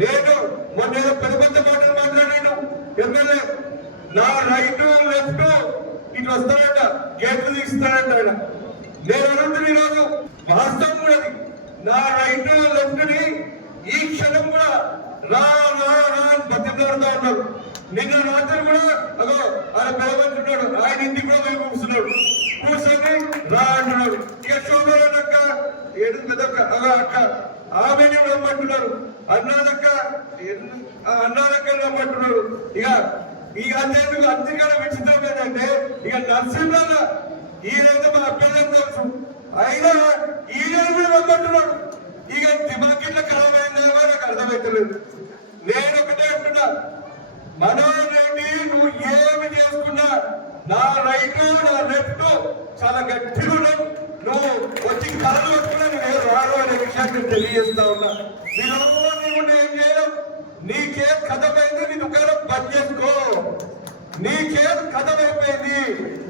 నేను మొన్న ఏదో పెద్ద పెద్ద మాటలు మాట్లాడాను ఎమ్మెల్యే. నా రైట్ లెఫ్ట్ ఇటు వస్తాడంట, గేట్లు తీస్తాడంట ఆయన. నేను అడుగుతున్న ఈరోజు వాస్తవం కూడా నా రైట్ లెఫ్ట్ ని ఈ క్షణం కూడా రా రా రా అని బతిలాడుతూ ఉన్నారు. నిన్న రాత్రి కూడా అదో ఆయన పిలవంటున్నాడు, ఆయన ఇంటికి కూడా మేము కూర్చున్నాడు, కూర్చొని రా అంటున్నాడు. ఇక శోభనక్క ఏడుందక్క అదో అక్క ఆమెని రమ్మంటున్నారు, అన్నాదక్క రమ్మంటున్నారు. ఇక అంతేందుకు అంతకన్నా విచిత్రం ఏంటంటే ఇక నరసింహ ఈరోజు మా అభ్యర్థం తెలుసు, అయినా ఈయన కూడా రమ్మంటున్నాడు. ఇక దిమాకిట్ల ఖరాబ్ అయిందేమో నాకు అర్థమవుతలేదు. నేను ఒకటే అంటున్నా, మనోహర్ రెడ్డి నువ్వు ఏమి చేసుకున్నా నా రైట్ నా లెఫ్ట్ చాలా గట్టిగా ఉన్నావు. నువ్వు వచ్చి కళలు పట్టుకున్నా నువ్వు రాడు అనే విషయాన్ని తెలియజేస్తా ఉన్నా. నీవు ఏం చేయడం, నీకేం కథమైంది, నీ దుకాణం బంద్ చేసుకో. నీకేం కథమైపోయింది,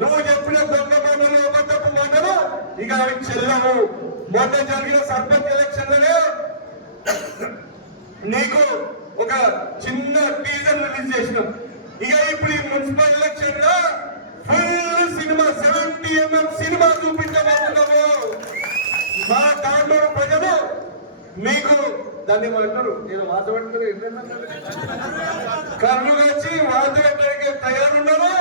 నువ్వు చెప్పిన దొంగ మాటలు అబద్ధపు మాటలు ఇక అవి చెల్లవు. మొన్న జరిగిన సర్పంచ్ ఎలక్షన్లనే నీకు ఒక చిన్న టీజర్ రిలీజ్ చేసినాం. ఇక ఇప్పుడు ఈ మున్సిపల్ ఎలక్షన్ లో ఫుల్ సినిమా 70mm సినిమా చూపించబోతున్నాము. మా దాంట్లో ప్రజలు మీకు దాన్ని ఏమంటారు, నేను వాత పెట్టుకుని కర్లు వచ్చి వాత పెట్టడానికి తయారున్నారు.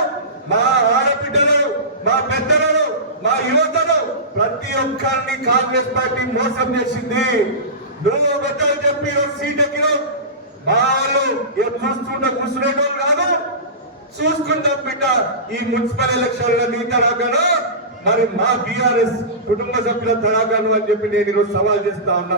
మా ఆడబిడ్డలు, మా పెద్దలు, మా యువతలు ప్రతి ఒక్కరిని కాంగ్రెస్ పార్టీ మోసం చేసింది. నువ్వు అబద్ధాలు చెప్పి సీట్ ఎక్కినావు. వాళ్ళు చూస్తుంటే కూర్చునేటోళ్ళు కాదు, చూసుకుంటాం బిడ్డ. ఈ మున్సిపల్ ఎలక్షన్ లో నీ తరాగాను మరి మా బీఆర్ఎస్ కుటుంబ సభ్యుల తరాగాను అని చెప్పి నేను ఈరోజు సవాల్ చేస్తా ఉన్నా.